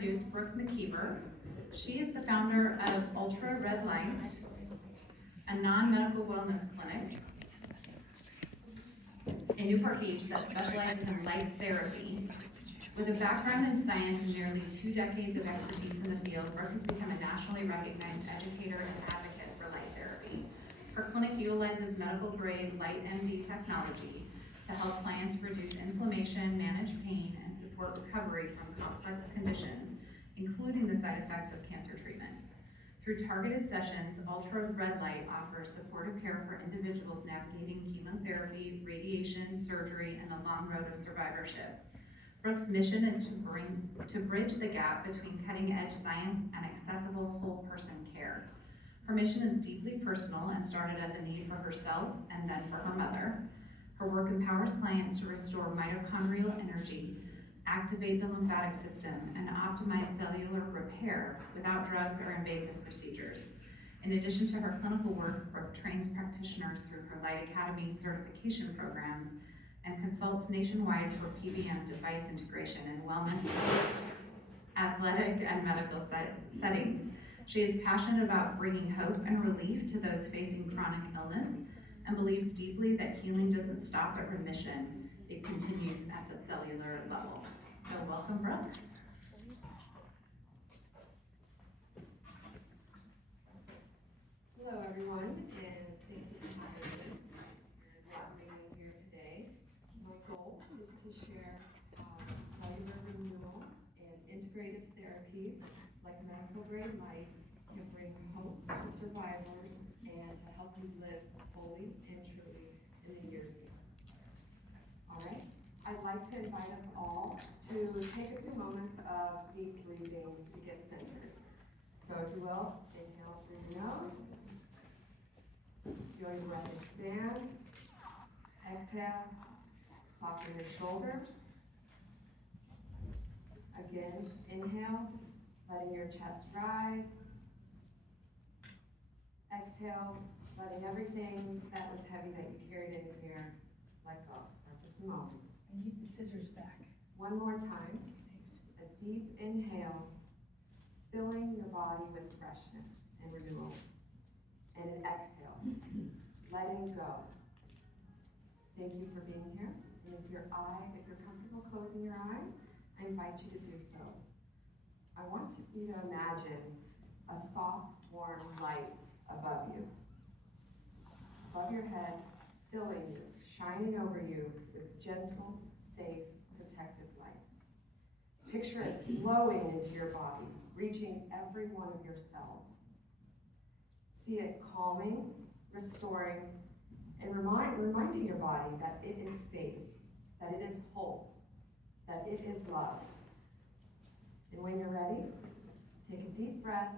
introduce Brooke McKeever. She is the founder of UltraRed Light, a non-medical wellness clinic in Newport Beach that specializes in light therapy. With a background in science and nearly 2 decades of expertise in the field, Brooke has become a nationally recognized educator and advocate for light therapy. Her clinic utilizes medical-grade LightMD technology to help clients reduce inflammation, manage pain, and support recovery from complex conditions, including the side effects of cancer treatment. Through targeted sessions, UltraRed Light offers supportive care for individuals navigating chemotherapy, radiation, surgery, and the long road of survivorship. Brooke's mission is to bridge the gap between cutting-edge science and accessible whole-person care. Her mission is deeply personal and started as a need for herself and then for her mother. Her work empowers clients to restore mitochondrial energy, activate the lymphatic system, and optimize cellular repair without drugs or invasive procedures. In addition to her clinical work, Brooke trains practitioners through her Light Academy certification programs and consults nationwide for PBM device integration in wellness, athletic, and medical settings. She is passionate about bringing hope and relief to those facing chronic illness and believes deeply that healing doesn't stop at remission, it continues at the cellular level. So welcome, Brooke. Hello, everyone, and thank you for having me and welcoming me here today. My goal is to share how cellular renewal and integrative therapies like medical-grade light can bring hope to survivors and to help you live fully and truly in the years beyond. All right, I'd like to invite us all to take a few moments of deep breathing to get centered. So if you will, inhale through your nose. Feel your breath expand. Exhale. Soften your shoulders. Again, inhale, letting your chest rise. Exhale, letting everything that was heavy that you carried in here let go for just a moment. And keep the scissors back. One more time. A deep inhale, filling your body with freshness and renewal. And an exhale, letting go. Thank you for being here. And if you're comfortable closing your eyes, I invite you to do so. I want you to imagine a soft, warm light above you. Above your head, filling you, shining over you with gentle, safe, protective light. Picture it flowing into your body, reaching every one of your cells. See it calming, restoring, and reminding your body that it is safe, that it is whole, that it is loved. And when you're ready, take a deep breath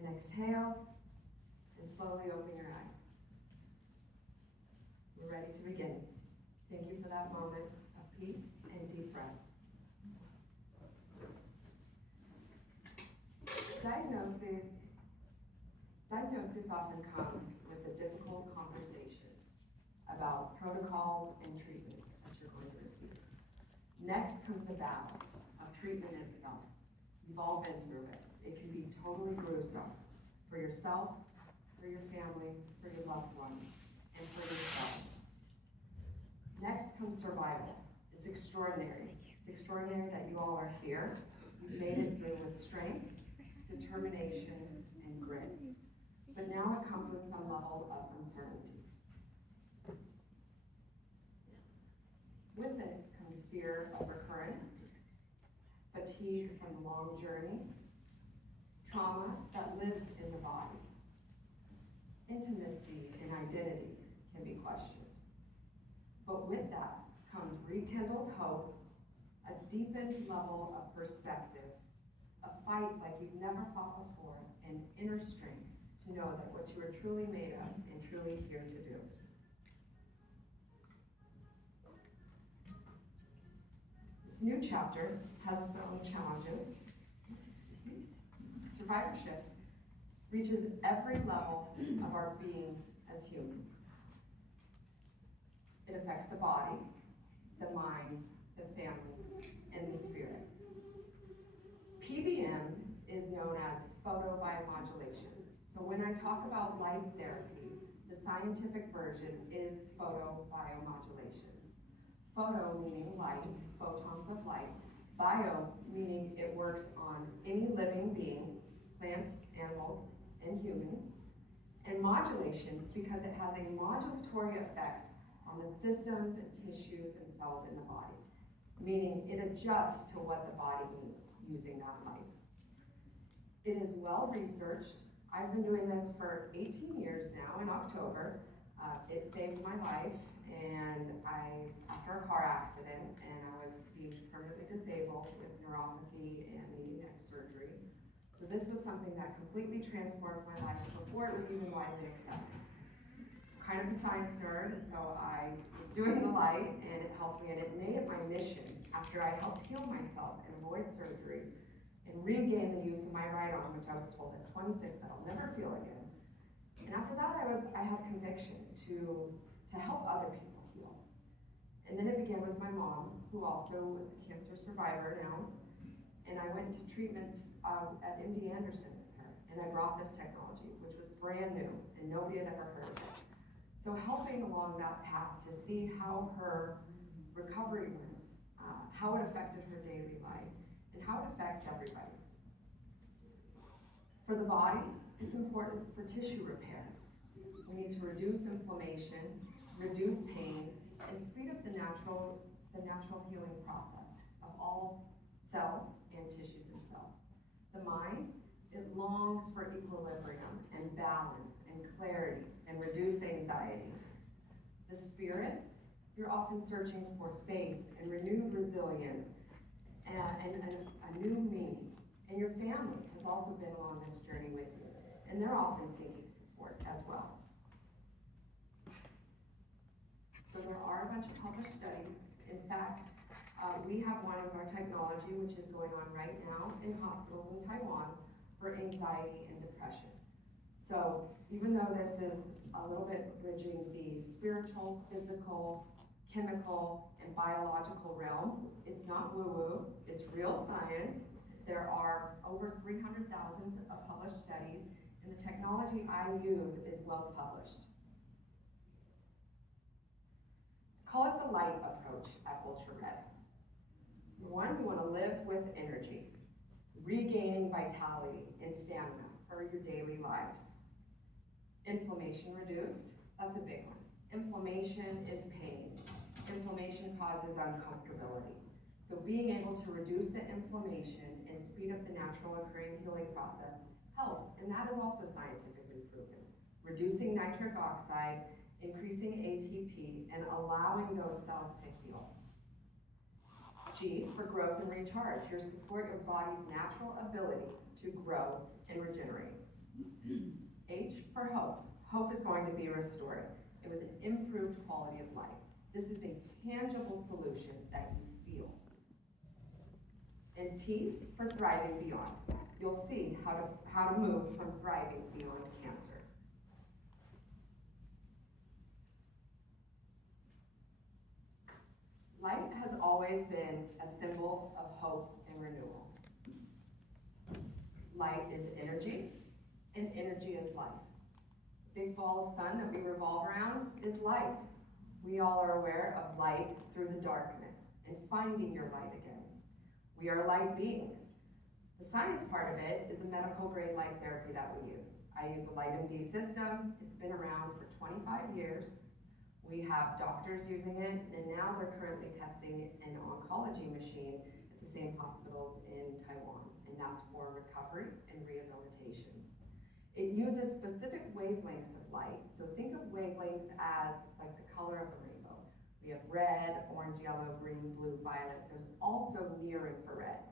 and exhale, and slowly open your eyes. We're ready to begin. Thank you for that moment of peace and deep breath. Diagnoses often come with the difficult conversations about protocols and treatments that you're going to receive. Next comes the battle of treatment itself. You've all been through it. It can be totally gruesome for yourself, for your family, for your loved ones, and for yourselves. Next comes survival. It's extraordinary. It's extraordinary that you all are here. You've made it through with strength, determination, and grit. But now it comes with some level of uncertainty. With it comes fear of recurrence, fatigue from the long journey, trauma that lives in the body. Intimacy and identity can be questioned. But with that comes rekindled hope, a deepened level of perspective, a fight like you've never fought before, and inner strength to know that what you are truly made of and truly here to do. This new chapter has its own challenges. Survivorship reaches every level of our being as humans. It affects the body, the mind, the family, and the spirit. when I talk about light therapy, the scientific version is photobiomodulation. Photo meaning light, photons of light. Bio meaning it works on any living being, plants, animals, and humans. And modulation because it has a modulatory effect on the systems and tissues and cells in the body, meaning it adjusts to what the body needs using that light. It is well researched. I've been doing this for 18 years now in October. It saved my life, and after a car accident, and I was deemed permanently disabled with neuropathy and needing neck surgery. So this was something that completely transformed my life before it was even widely accepted. Kind of a science nerd, and so I was doing the light, and it helped me, and it made it my mission after I helped heal myself and avoid surgery and regain the use of my right arm, which I was told at 26 that I'll never feel again. And after that, I had conviction to help other people heal. And then it began with my mom, who also is a cancer survivor now. And I went to treatments at MD Anderson with her, and I brought this technology, which was brand new, and nobody had ever heard of it. So helping along that path to see how her recovery went, how it affected her daily life, and how it affects everybody. For the body, it's important for tissue repair. We need to reduce inflammation, reduce pain, and speed up the natural healing process of all cells and tissues themselves. The mind, it longs for equilibrium and balance and clarity and reduce anxiety. The spirit, you're often searching for faith and renewed resilience and a new meaning. And your family has also been along this journey with you, and they're often seeking support as well. So there are a bunch of published studies. In fact, we have one of our technology, which is going on right now in hospitals in Taiwan for anxiety and depression. So even though this is a little bit bridging the spiritual, physical, chemical, and biological realm, it's not woo-woo, it's real science. There are over 300,000 published studies, and the technology I use is well published. Call it the light approach at UltraRed. One, you want to live with energy, regaining vitality and stamina for your daily lives. Inflammation reduced, that's a big one. Inflammation is pain. Inflammation causes uncomfortability. So being able to reduce the inflammation and speed up the natural occurring healing process helps, and that is also scientifically proven. Reducing nitric oxide, increasing ATP, and allowing those cells to heal. G for growth and recharge. You support your body's natural ability to grow and regenerate. H for hope. Hope is going to be restored and with an improved quality of life. This is a tangible solution that you feel. And T for thriving beyond. You'll see how to move from thriving beyond cancer. Light has always been a symbol of hope and renewal. Light is energy, and energy is life. Big ball of sun that we revolve around is light. We all are aware of light through the darkness and finding your light again. We are light beings. The science part of it is the medical grade light therapy that we use. I use a LightMD system. It's been around for 25 years. We have doctors using it, and now they're currently testing an oncology machine at the same hospitals in Taiwan, and that's for recovery and rehabilitation. It uses specific wavelengths of light. So think of wavelengths as like the color of a rainbow. We have red, orange, yellow, green, blue, violet. There's also near infrared.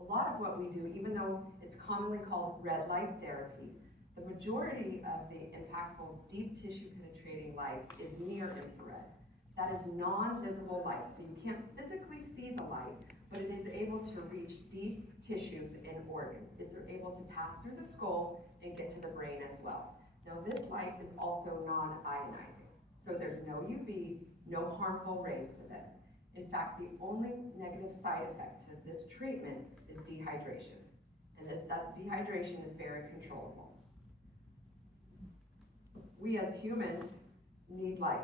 A lot of what we do, even though it's commonly called red light therapy, the majority of the impactful deep tissue penetrating light is near infrared. That is non-visible light, so you can't physically see the light, but it is able to reach deep tissues and organs. It's able to pass through the skull and get to the brain as well. Now this light is also non-ionizing, so there's no UV, no harmful rays to this. In fact, the only negative side effect to this treatment is dehydration, and that dehydration is very controllable. we as humans need light.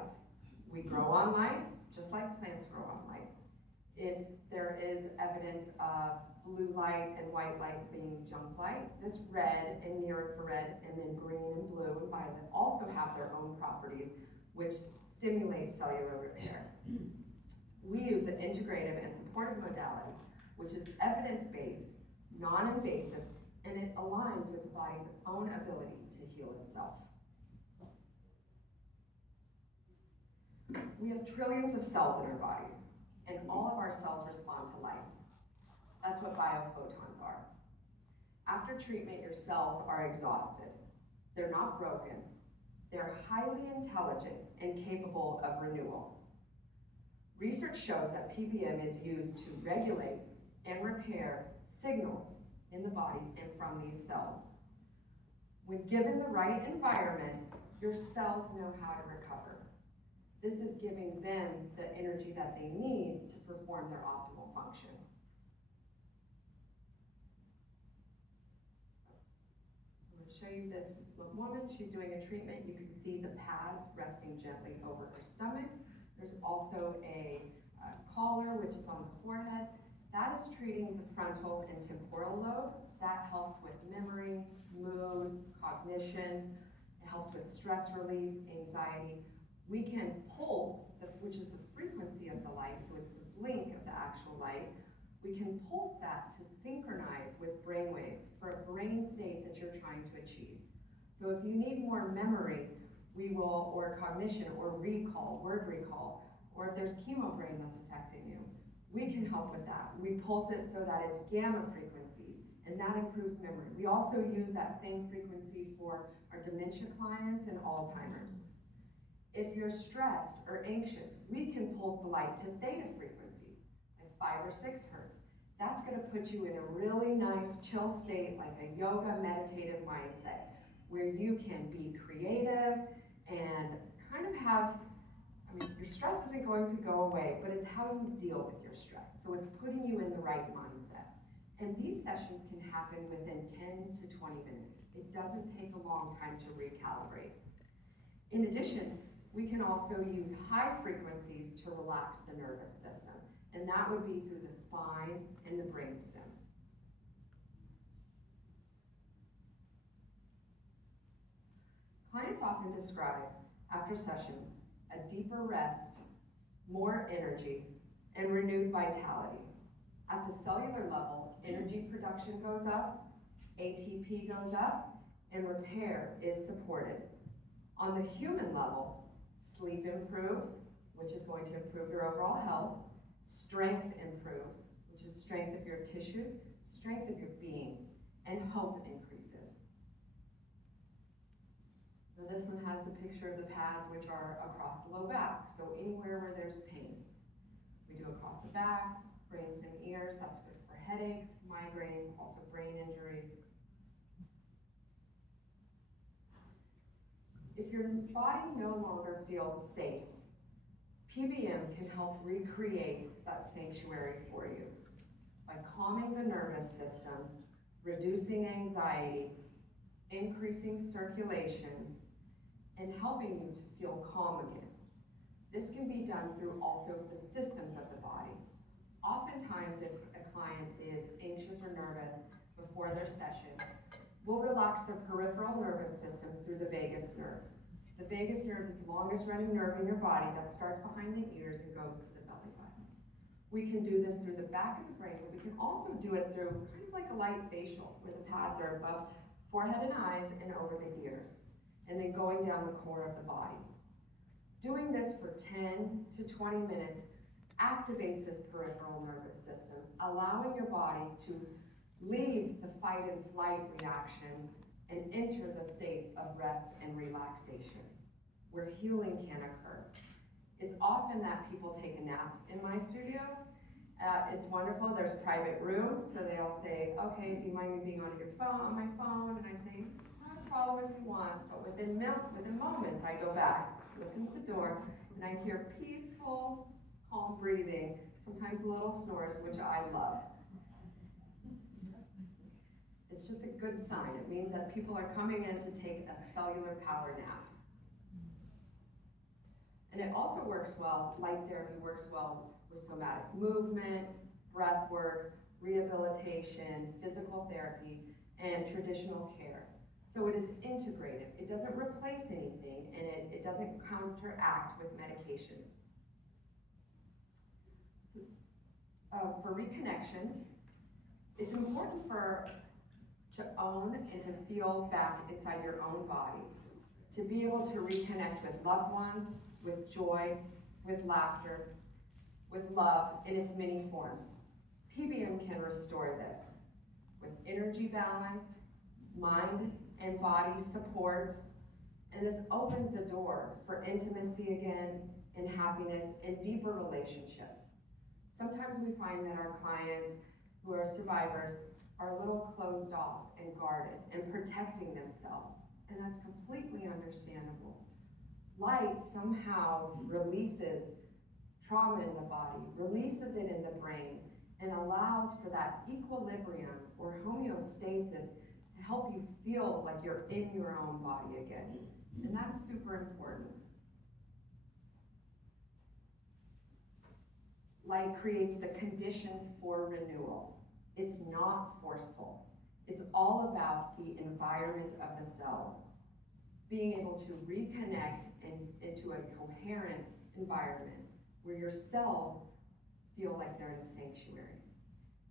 We grow on light, just like plants grow on light. There is evidence of blue light and white light being junk light. This red and near infrared and then green and blue and violet also have their own properties which stimulate cellular repair. We use the integrative and supportive modality, which is evidence-based, non-invasive, and it aligns with the body's own ability to heal itself. We have trillions of cells in our bodies, and all of our cells respond to light. That's what biophotons are. After treatment, your cells are exhausted. They're not broken. They're highly intelligent and capable of renewal. Research shows that PBM is used to regulate and repair signals in the body and from these cells. When given the right environment, your cells know how to recover. This is giving them the energy that they need to perform their optimal function. I'm going to show you this woman. She's doing a treatment. You can see the pads resting gently over her stomach. There's also a collar, which is on the forehead. That is treating the frontal and temporal lobes. That helps with memory, mood, cognition. It helps with stress relief, anxiety. We can pulse, which is the frequency of the light, so it's the blink of the actual light. We can pulse that to synchronize with brain waves for a brain state that you're trying to achieve. So if you need more memory, we will, or cognition, or recall, word recall, or if there's chemo brain that's affecting you, we can help with that. We pulse it so that it's gamma frequencies, and that improves memory. We also use that same frequency for our dementia clients and Alzheimer's. If you're stressed or anxious, we can pulse the light to theta frequencies, like 5 or 6 hertz. That's gonna put you in a really nice chill state, like a yoga meditative mindset, where you can be creative and kind of have, your stress isn't going to go away, but it's how you deal with your stress. So it's putting you in the right mindset. And these sessions can happen within 10 to 20 minutes. It doesn't take a long time to recalibrate. In addition, we can also use high frequencies to relax the nervous system, and that would be through the spine and the brainstem. Clients often describe, after sessions, a deeper rest, more energy, and renewed vitality. At the cellular level, energy production goes up, ATP goes up, and repair is supported. On the human level, sleep improves, which is going to improve your overall health. Strength improves, which is strength of your tissues, strength of your being, and hope increases. Now this one has the picture of the pads, which are across the low back, so anywhere where there's pain. We do across the back, brainstem, ears, that's good for headaches, migraines, also brain injuries. If your body no longer feels safe, PBM can help recreate that sanctuary for you by calming the nervous system, reducing anxiety, increasing circulation, and helping you to feel calm again. This can be done through also the systems of the body. Oftentimes, if a client is anxious or nervous before their session, we'll relax their peripheral nervous system through the vagus nerve. The vagus nerve is the longest running nerve in your body that starts behind the ears and goes to the belly button. We can do this through the back of the brain, but we can also do it through kind of like a light facial, where the pads are above forehead and eyes and over the ears, and then going down the core of the body. Doing this for 10 to 20 minutes activates this peripheral nervous system, allowing your body to leave the fight and flight reaction and enter the state of rest and relaxation, where healing can occur. It's often that people take a nap in my studio. It's wonderful, there's private rooms, so they all say, okay, do you mind me being on my phone? And I say, not a problem if you want, but within moments, I go back, listen to the door, and I hear peaceful, calm breathing, sometimes little snores, which I love. It's just a good sign. It means that people are coming in to take a cellular power nap. And it also works well, light therapy works well with somatic movement, breath work, rehabilitation, physical therapy, and traditional care. So it is integrative. It doesn't replace anything, and it doesn't counteract with medications. For reconnection, it's important to own and to feel back inside your own body, to be able to reconnect with loved ones, with joy, with laughter, with love in its many forms. PBM can restore this with energy balance, mind and body support, and this opens the door for intimacy again, and happiness, and deeper relationships. Sometimes we find that our clients who are survivors are a little closed off and guarded and protecting themselves, and that's completely understandable. Light somehow releases trauma in the body, releases it in the brain, and allows for that equilibrium or homeostasis to help you feel like you're in your own body again. And that's super important. Light creates the conditions for renewal. It's not forceful. It's all about the environment of the cells. Being able to reconnect into a coherent environment where your cells feel like they're in a sanctuary.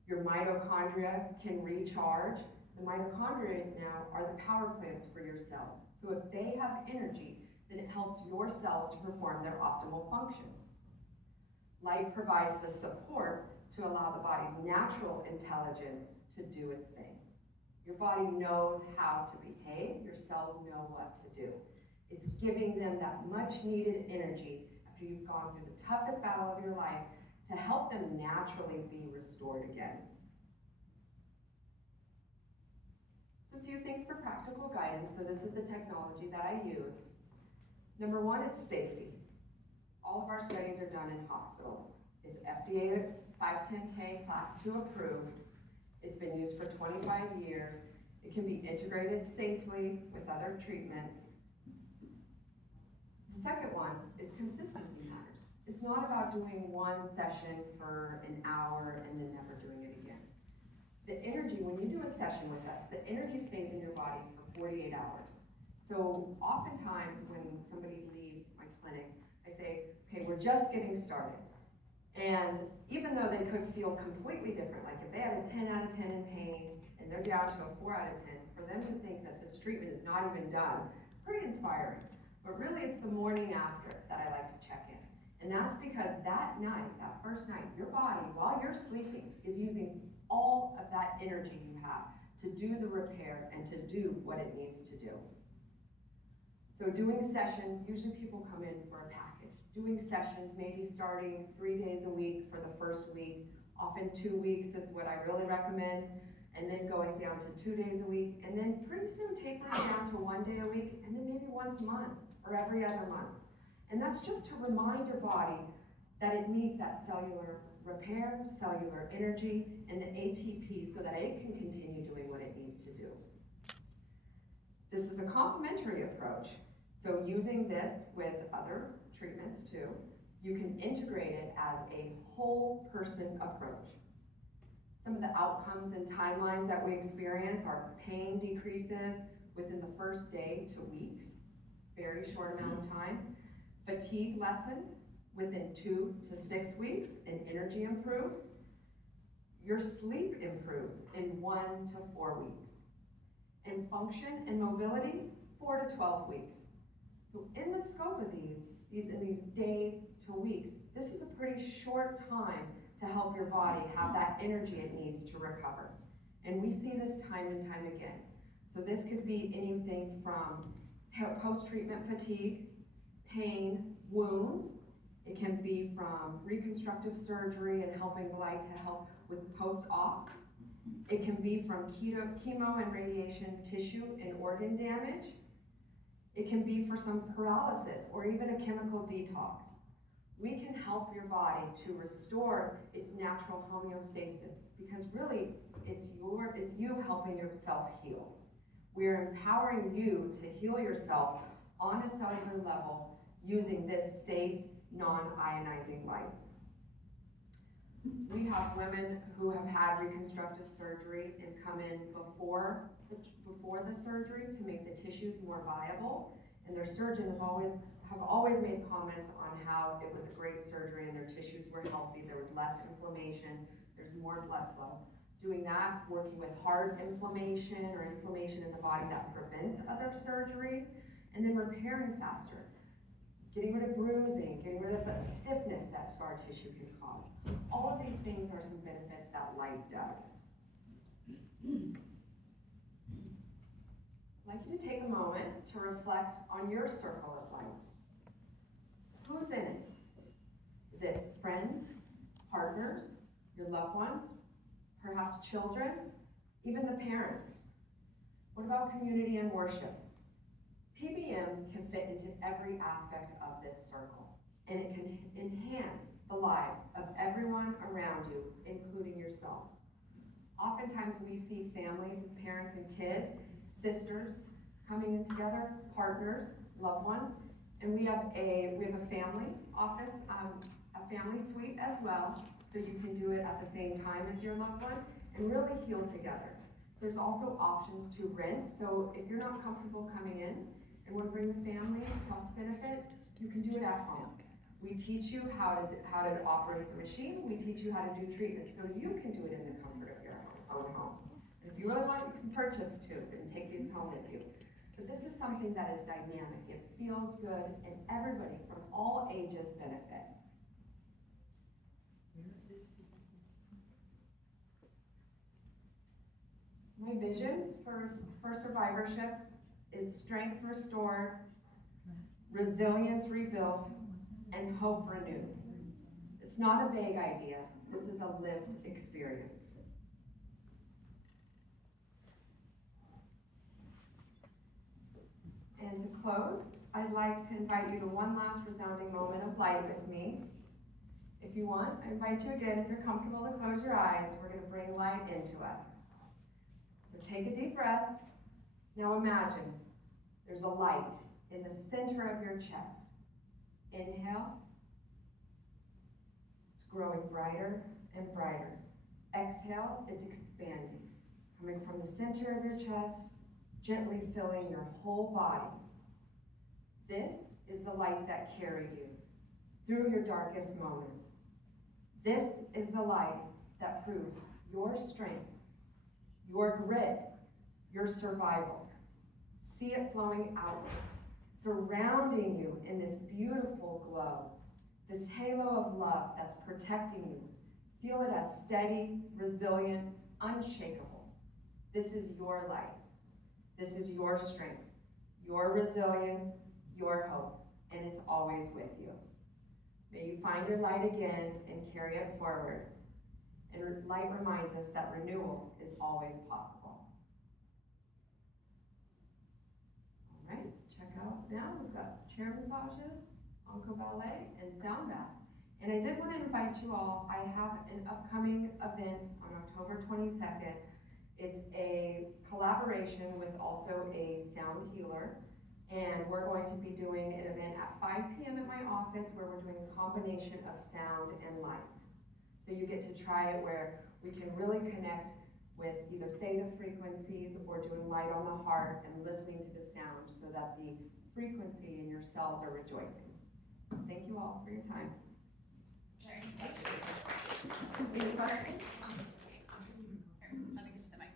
Your mitochondria can recharge. The mitochondria now are the power plants for your cells. So if they have energy, then it helps your cells to perform their optimal function. Light provides the support to allow the body's natural intelligence to do its thing. Your body knows how to behave, your cells know what to do. It's giving them that much needed energy after you've gone through the toughest battle of your life to help them naturally be restored again. So a few things for practical guidance. So this is the technology that I use. Number one, it's safety. All of our studies are done in hospitals. It's FDA 510K Class 2 approved. It's been used for 25 years. It can be integrated safely with other treatments. The second one is consistency matters. It's not about doing one session for an hour and then never doing it again. The energy, when you do a session with us, the energy stays in your body for 48 hours. So oftentimes when somebody leaves my clinic, I say, okay, we're just getting started. And even though they could feel completely different, like if they had a 10 out of 10 in pain and they're down to a 4 out of 10, for them to think that this treatment is not even done, it's pretty inspiring. But really it's the morning after that I like to check in. And that's because that night, that first night, your body, while you're sleeping, is using all of that energy you have to do the repair and to do what it needs to do. So doing sessions, usually people come in for a package. Doing sessions, maybe starting 3 days a week for the first week, often 2 weeks is what I really recommend, and then going down to 2 days a week, and then pretty soon tapering down to 1 day a week, and then maybe once a month or every other month. And that's just to remind your body that it needs that cellular repair, cellular energy, and the ATP so that it can continue doing what it needs to do. This is a complementary approach. So using this with other treatments too, you can integrate it as a whole person approach. Some of the outcomes and timelines that we experience are pain decreases within the first day to weeks, very short amount of time. Fatigue lessens within 2 to 6 weeks, and energy improves. Your sleep improves in 1 to 4 weeks. And function and mobility, 4 to 12 weeks. So in the scope of these days to weeks, this is a pretty short time to help your body have that energy it needs to recover. And we see this time and time again. So this could be anything from post-treatment fatigue, pain, wounds. It can be from reconstructive surgery and helping light to help with post-op. It can be from chemo and radiation tissue and organ damage. It can be for some paralysis or even a chemical detox. We can help your body to restore its natural homeostasis because really it's you helping yourself heal. We're empowering you to heal yourself on a cellular level using this safe, non-ionizing light. We have women who have had reconstructive surgery and come in before the surgery to make the tissues more viable, and their surgeon have always made comments on how it was a great surgery and their tissues were healthy, there was less inflammation, there's more blood flow. Doing that, working with heart inflammation or inflammation in the body that prevents other surgeries, and then repairing faster. Getting rid of bruising, getting rid of the stiffness that scar tissue can cause. All of these things are some benefits that light does. I'd like you to take a moment to reflect on your circle of light. Who's in it? Is it friends, partners, your loved ones, perhaps children, even the parents? What about community and worship? PBM can fit into every aspect of this circle, and it can enhance the lives of everyone around you, including yourself. Oftentimes we see families, parents and kids, sisters coming in together, partners, loved ones, and we have a family office, a family suite as well, so you can do it at the same time as your loved one and really heal together. There's also options to rent, so if you're not comfortable coming in and want to bring the family to help benefit, you can do it at home. We teach you how to operate the machine. We teach you how to do treatment, so you can do it in the comfort of your own home. And if you really want, you can purchase two and take these home with you. But this is something that is dynamic. It feels good, and everybody from all ages benefit. My vision for survivorship is strength restored, resilience rebuilt, and hope renewed. It's not a vague idea. This is a lived experience. And to close, I'd like to invite you to one last resounding moment of light with me. If you want, I invite you again, if you're comfortable, to close your eyes. We're going to bring light into us. So take a deep breath. Now imagine there's a light in the center of your chest. Inhale. It's growing brighter and brighter. Exhale, it's expanding. Coming from the center of your chest, gently filling your whole body. This is the light that carried you through your darkest moments. This is the light that proves your strength, your grit, your survival. See it flowing outward, surrounding you in this beautiful glow, this halo of love that's protecting you. Feel it as steady, resilient, unshakable. This is your light. This is your strength, your resilience, your hope, and it's always with you. May you find your light again and carry it forward. And light reminds us that renewal is always possible. All right, check out now. We've got chair massages, Onco Ballet, and sound baths. And I did want to invite you all. I have an upcoming event on October 22nd. It's a collaboration with also a sound healer. And we're going to be doing an event at 5 p.m. at my office where we're doing a combination of sound and light. So you get to try it where we can really connect with either theta frequencies or doing light on the heart and listening to the sound so that the frequency in your cells are rejoicing. Thank you all for your time. Any questions? Let me get you the mic.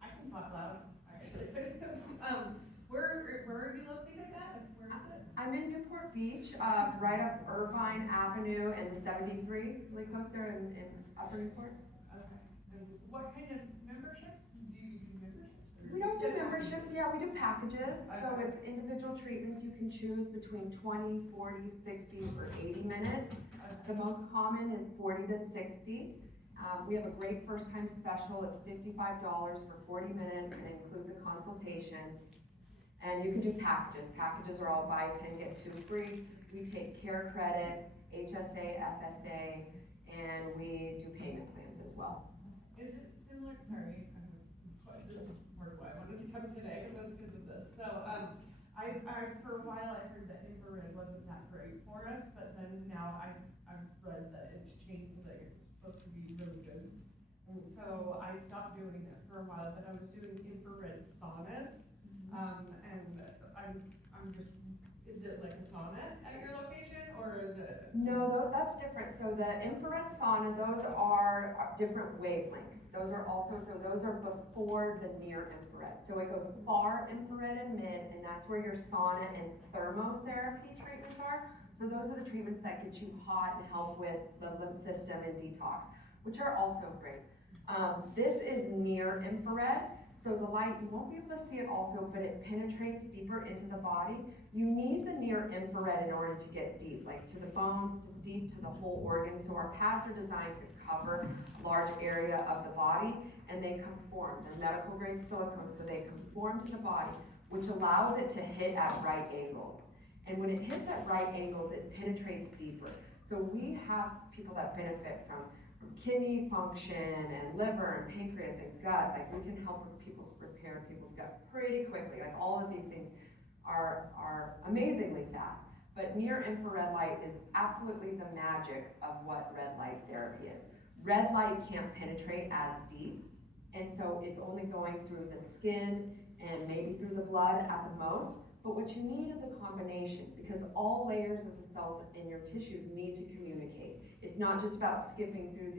I can talk loud. Where are you located at? Where is it? I'm in Newport Beach, right up Irvine Avenue and 73, really close there in Upper Newport. Okay. And what kind of memberships? Do you do memberships? We don't do memberships, yeah, we do packages. So Okay. it's individual treatments. You can choose between 20, 40, 60, or 80 minutes. The most common is 40 to 60. We have a great first-time special. It's $55 for 40 minutes and includes a consultation. And you can do packages. Packages are all buy 10, get 2 free. We take care credit, HSA, FSA, and we do payment plans as well. Is it similar? Sorry, this is part of why I wanted to come today, because of this. So I I stopped doing it for a while, but I was doing infrared saunas. And I'm just, is it like a sauna at your location, or is it? No, that's different. So the infrared sauna, those are different wavelengths. Those are also, so those are before the near infrared. So it goes far infrared and mid, and that's where your sauna and thermotherapy treatments are. So those are the treatments that get you hot and help with the lymph system and detox, which are also great. This is near infrared. So the light, you won't be able to see it also, but it penetrates deeper into the body. You need the near infrared in order to get deep, like to the bones, deep to the whole organ. So our pads are designed to cover a large area of the body, and they conform. They're medical grade silicone, so they conform to the body, which allows it to hit at right angles. And when it hits at right angles, it penetrates deeper. So we have people that benefit from kidney function and liver and pancreas and gut. Like, we can help with repair people's gut pretty quickly. Like, all of these things are amazingly fast. But near infrared light is absolutely the magic of what red light therapy is. Red light can't penetrate as deep, and so it's only going through the skin and maybe through the blood at the most. But what you need is a combination, because all layers of the cells in your tissues need to communicate. It's not just about skipping through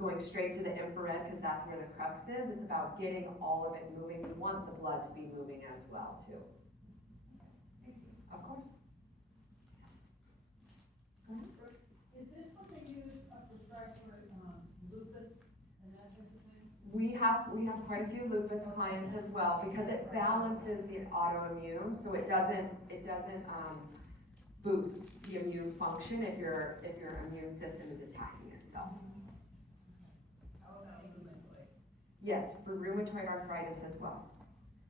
going straight to the infrared, because that's where the crux is. It's about getting all of it moving. You want the blood to be moving as well, too. Thank you. Of course. Yes. Go ahead. Is this what they use prescribed for lupus and that type of thing? We have quite a few lupus clients as well, because it balances the autoimmune, so it doesn't boost the immune function if your immune system is attacking itself. How about rheumatoid? Yes, for rheumatoid arthritis as well.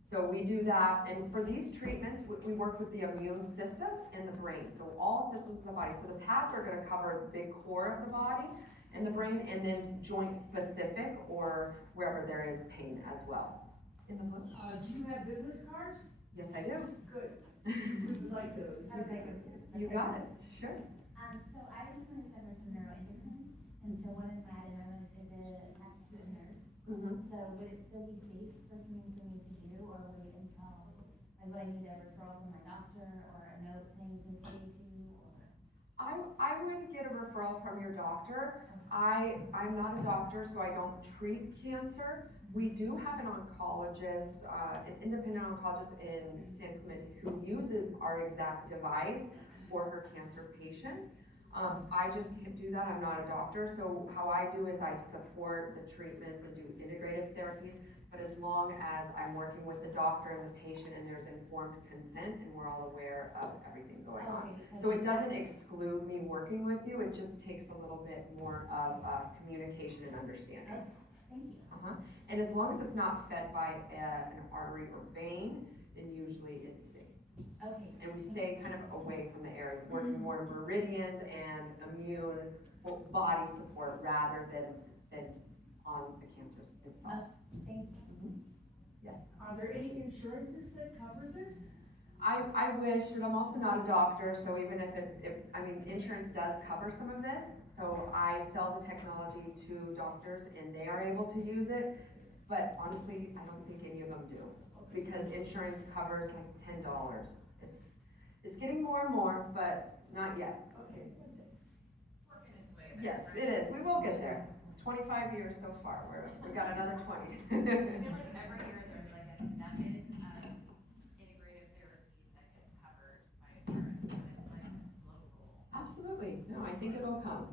So we do that, and for these treatments, we work with the immune system and the brain, so all systems of the body. So the pads are going to cover the big core of the body and the brain, and then joint specific or wherever there is pain as well. In the blue? Do you have business cards? Yes, I do. Good. We would like those. You got it, sure. So I recently suffered some neuroendocrine, and so one of my adenomas is attached to a nerve. So would it still be safe for something for me to do, or wait until, like, would I need a referral from my doctor, or a note saying it's okay to, or? I would get a referral from your doctor. I'm not a doctor, so I don't treat cancer. We do have an oncologist, an independent oncologist in San Clemente who uses our exact device for her cancer patients. I just can't do that. I'm not a doctor, so how I do is I support the treatments and do integrative therapies, but as long as I'm working with the doctor and the patient and there's informed consent and we're all aware of everything going on. So it doesn't exclude me working with you, it just takes a little bit more of communication and understanding. Thank you. And as long as it's not fed by an artery or vein, then usually it's safe. Okay. And we stay kind of away from the area, working more in meridians and immune body support rather than on the cancer itself. Thank you. Yes. Are there any insurances that cover this? I wish, but I'm also not a doctor, so even if insurance does cover some of this. So I sell the technology to doctors and they are able to use it, but honestly, I don't think any of them do, because insurance covers like $10. It's getting more and more, but not yet. Okay. Working its way there. Yes, it is. We will get there. 25 years so far. We got another 20. I feel like every year there's like a nugget of integrative therapies that gets covered by insurance, and it's like a slow roll. Absolutely. No, I think it'll come.